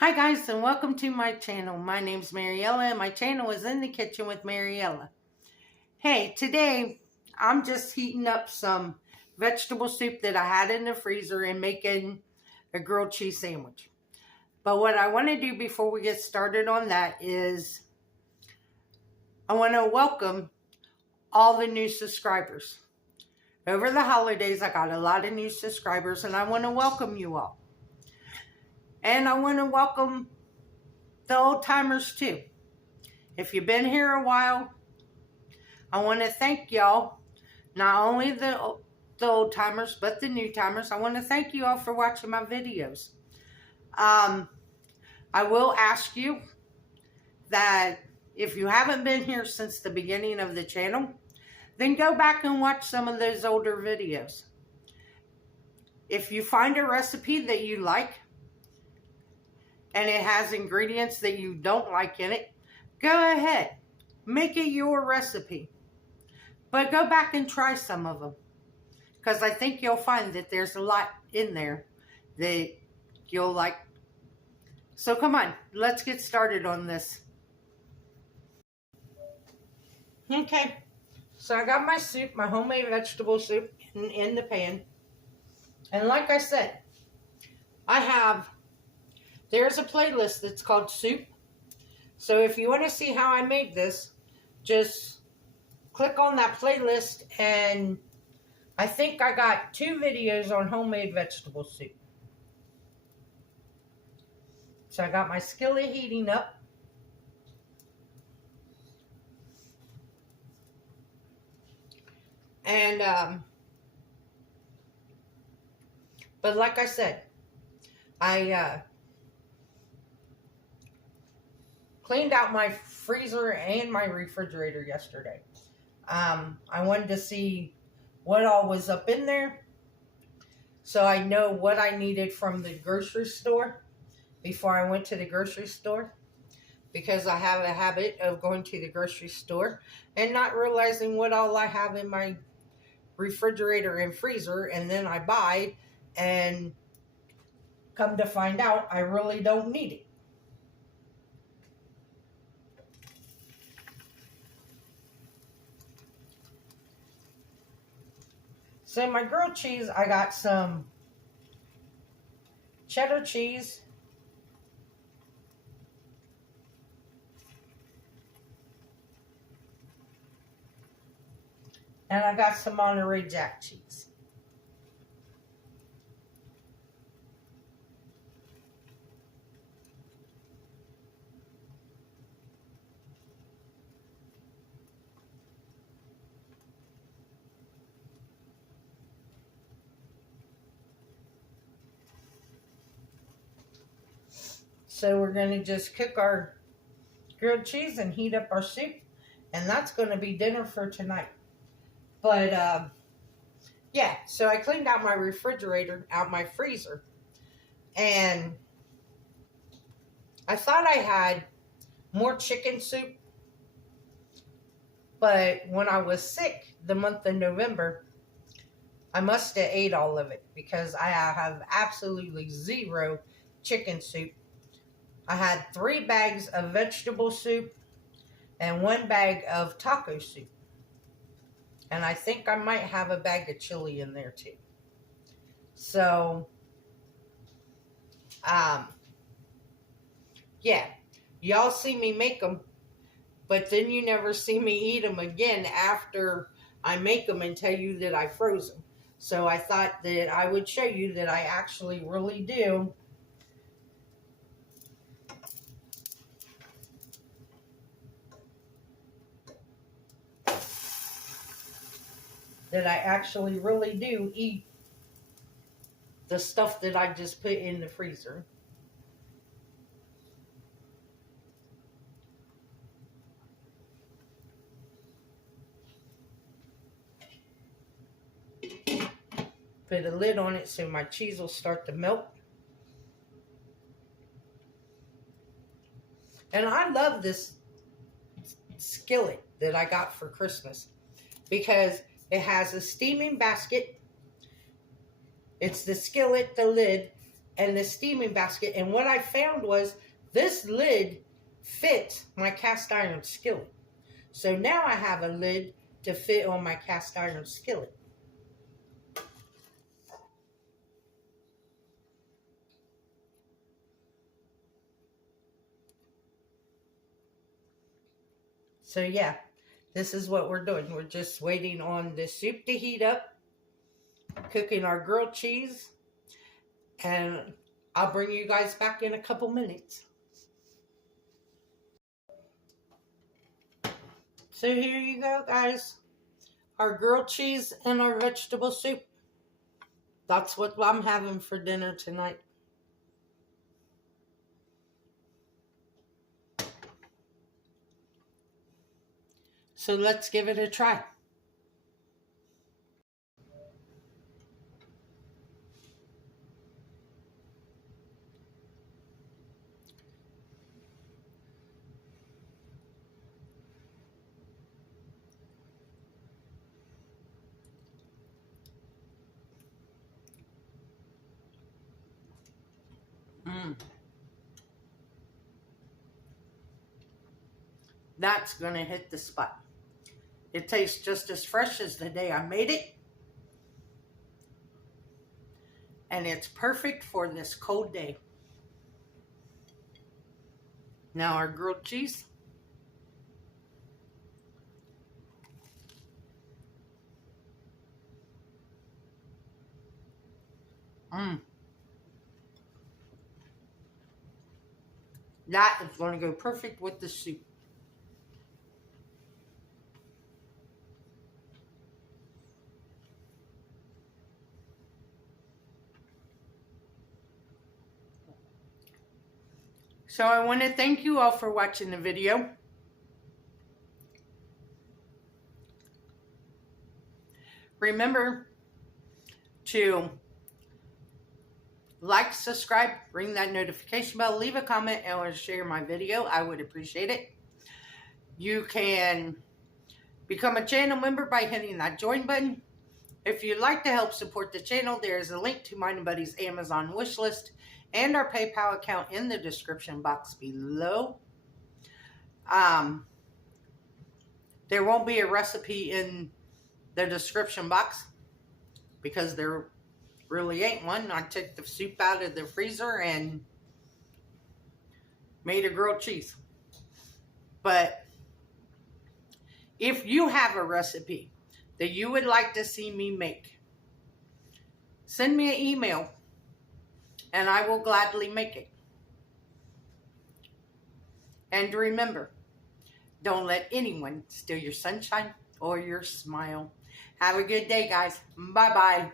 Hi guys, and welcome to my channel. My name's Mariella and my channel is In the Kitchen with Mariella. Hey, today I'm just heating up some vegetable soup that I had in the freezer and making a grilled cheese sandwich. But what I want to do before we get started on that is I want to welcome all the new subscribers. Over the holidays I got a lot of new subscribers and I want to welcome you all. And I want to welcome the old timers too. If you've been here a while, I want to thank y'all, not only the old timers, but the new timers. I want to thank you all for watching my videos. I will ask you that if you haven't been here since the beginning of the channel, then go back and watch some of those older videos. If you find a recipe that you like and it has ingredients that you don't like in it, go ahead, make it your recipe. But go back and try some of them, because I think you'll find that there's a lot in there that you'll like. So come on, let's get started on this. Okay, so I got my soup, my homemade vegetable soup in the pan. And like I said, there's a playlist that's called Soup. So if you want to see how I made this, just click on that playlist, and I think I got 2 videos on homemade vegetable soup. So I got my skillet heating up. And, but like I said, I cleaned out my freezer and my refrigerator yesterday. I wanted to see what all was up in there, so I know what I needed from the grocery store before I went to the grocery store, because I have a habit of going to the grocery store and not realizing what all I have in my refrigerator and freezer, and then I buy and come to find out I really don't need it. So in my grilled cheese, I got some cheddar cheese, and I got some Monterey Jack cheese. So we're going to just cook our grilled cheese and heat up our soup, and that's going to be dinner for tonight. But yeah, so I cleaned out my refrigerator, out my freezer, and I thought I had more chicken soup, but when I was sick the month of November, I must have ate all of it, because I have absolutely zero chicken soup. I had 3 bags of vegetable soup and 1 bag of taco soup. And I think I might have a bag of chili in there too. So, yeah, y'all see me make them, but then you never see me eat them again after I make them and tell you that I froze them. So I thought that I would show you that I actually really do eat the stuff that I just put in the freezer. Put a lid on it so my cheese will start to melt. And I love this skillet that I got for Christmas, because it has a steaming basket. It's the skillet, the lid, and the steaming basket. And what I found was this lid fits my cast iron skillet. So now I have a lid to fit on my cast iron skillet. So yeah, this is what we're doing. We're just waiting on the soup to heat up, cooking our grilled cheese, and I'll bring you guys back in a couple minutes. So here you go, guys. Our grilled cheese and our vegetable soup. That's what I'm having for dinner tonight. So let's give it a try. That's going to hit the spot. It tastes just as fresh as the day I made it. And it's perfect for this cold day. Now our grilled cheese. That is going to go perfect with the soup. So I want to thank you all for watching the video. Remember to like, subscribe, ring that notification bell, leave a comment, or share my video. I would appreciate it. You can become a channel member by hitting that join button. If you'd like to help support the channel, there is a link to mine and Buddy's Amazon wish list and our PayPal account in the description box below. There won't be a recipe in the description box because there really ain't one. I took the soup out of the freezer and made a grilled cheese. But if you have a recipe that you would like to see me make, send me an email and I will gladly make it. And remember, don't let anyone steal your sunshine or your smile. Have a good day, guys. Bye-bye.